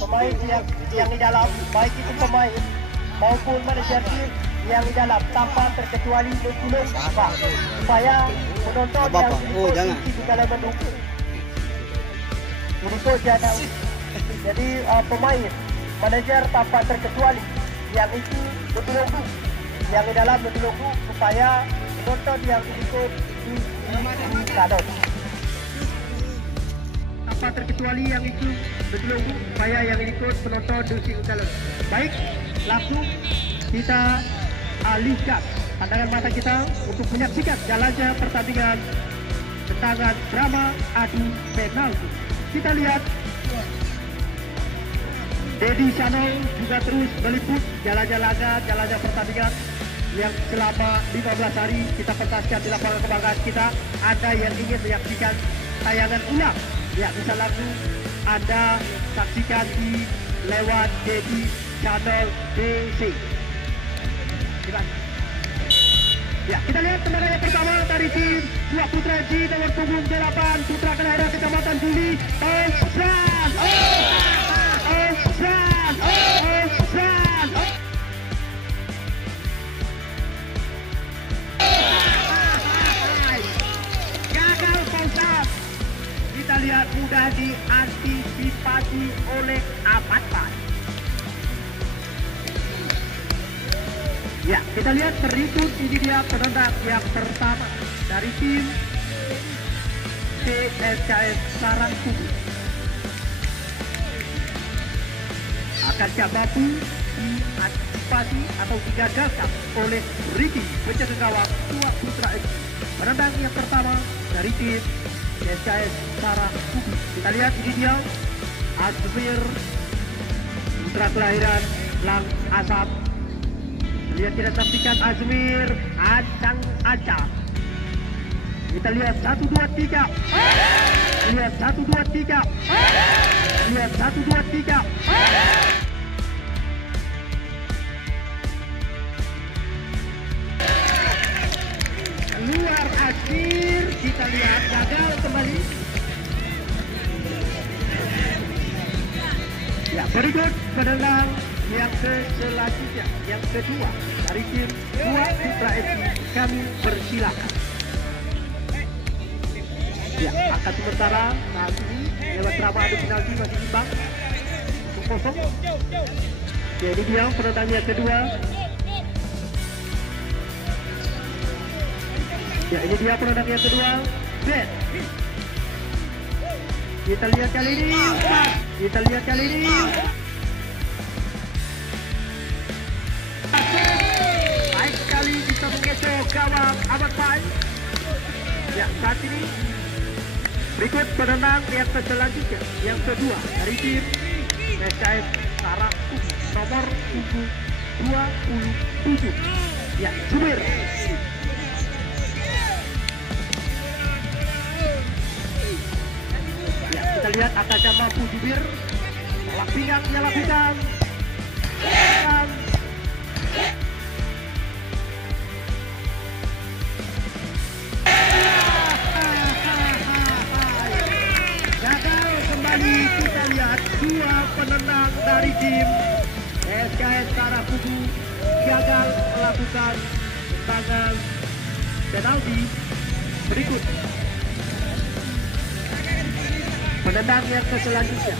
pemain yang di dalam, baik itu pemain maupun manajer tim yang di dalam, tanpa terkecuali mendukung supaya penonton yang ikut di dalam mendukung. Untuk jadi pemain manajer tanpa terkecuali yang itu betul-betul yang di dalam betul-betul supaya penonton yang ikut di stadion tanpa terkecuali yang itu betul-betul supaya yang ikut penonton di stadion. Baik, langsung kita alihkan pandangan mata kita untuk menyaksikan jalannya pertandingan tendangan drama adu penalti. Kita lihat Dedi Channel juga terus meliput jalannya pertandingan yang selama 15 hari kita pentaskan di lapangan kebanggaan kita. Anda yang ingin menyaksikan tayangan ulang, ya bisa langsung Anda saksikan di lewat Dedi Channel DC. Ya, kita lihat tendangan yang pertama dari tim Dua Putra FC nomor punggung 8 Putra Kelahiran Kecamatan Juli. Gagal Fauzan. Kita lihat mudah diantisipasi oleh Ahmad Pan. Ya, kita lihat berikut ini dia penendang yang pertama dari tim CSKS Sarangkubu. Akankah mampu diantisipasi atau digagalkan oleh Ricky penjaga gawang Dua Putra FC? Penendang yang pertama dari tim CSKS Sarangkubu. Kita lihat ini dia Azmir putra kelahiran Lang Asap. Lihat kita saksikan Azmir acang-acang. Kita lihat 1, 2, 3. Lihat 1, 2, 3. Lihat 1, 2, 3. Keluar akhir. Kita lihat gagal kembali. Ya, berikut penendang yang selanjutnya, yang kedua dari tim Dua Putra FC. Kami persilakan. Ya, angka sementara saat ini lewat drama adu penalti masih imbang 0-0. Jadi dia penendang yang kedua. Ya, ini dia penendang yang kedua. Ben. Kita lihat kali ini. Kita lihat kali ini. Baik sekali bisa mengecoh gawang Ahmad Pan. Ya, saat ini berikut penendang yang selanjutnya, yang kedua dari tim SKS Sarangkubu nomor 27. Ya, Jumir. Ya, kita lihat apakah mampu Jumir. Tolak pinggang dia lakukan. Kita lihat dua penendang dari tim SKS Sarangkubu gagal melakukan tendangan penalti. Berikut penendang yang selanjutnya,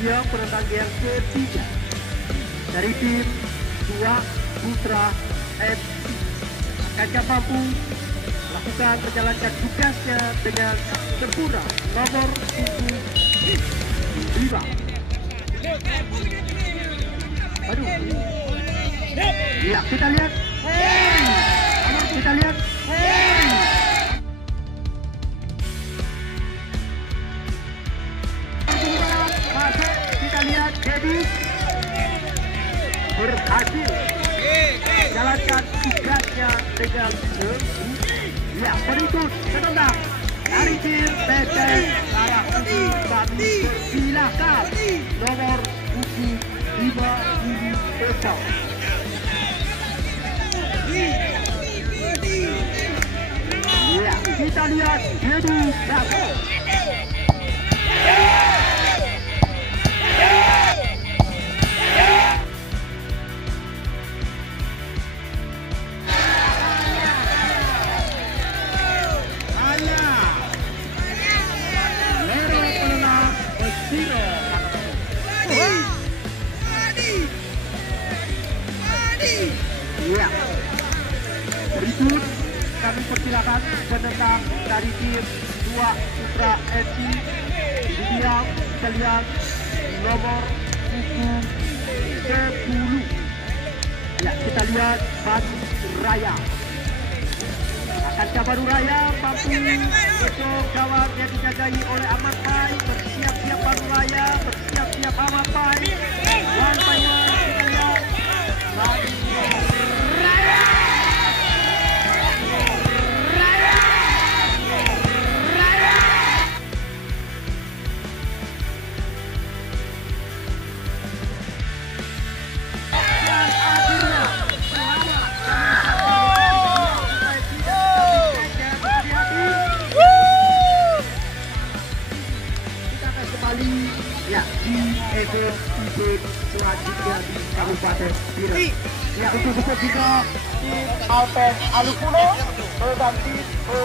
dia penendang yang ketiga dari tim Dua Putra FC. Akankah mampu melakukan menjalankan tugasnya dengan sempurna? Nomor 5. Aduh. Ya, kita lihat. Kita lihat. Masuk. Kita lihat Dedi berhasil jalankan tugasnya dengan sempurna. Ya, berikut penendang dari tim PT Sarangkubu. Kami persilakan nomor 50. Ya, kita lihat Dedi Bravo. dipersilakan penendang dari tim Tua Putra FC. Ini dia, kita lihat nomor punggung 10. Ya, kita lihat Banu Raya. Akankah Banu Raya mampu untuk gawang yang dijagai oleh Ahmad Pai? Bersiap-siap Banu Raya, bersiap-siap Ahmad Pai. One by one kita lihat Banu Raya. Ya, di event selanjutnya di Kabupaten Biren. Ya, untuk support juga tim Alpen Alukuno berganti ke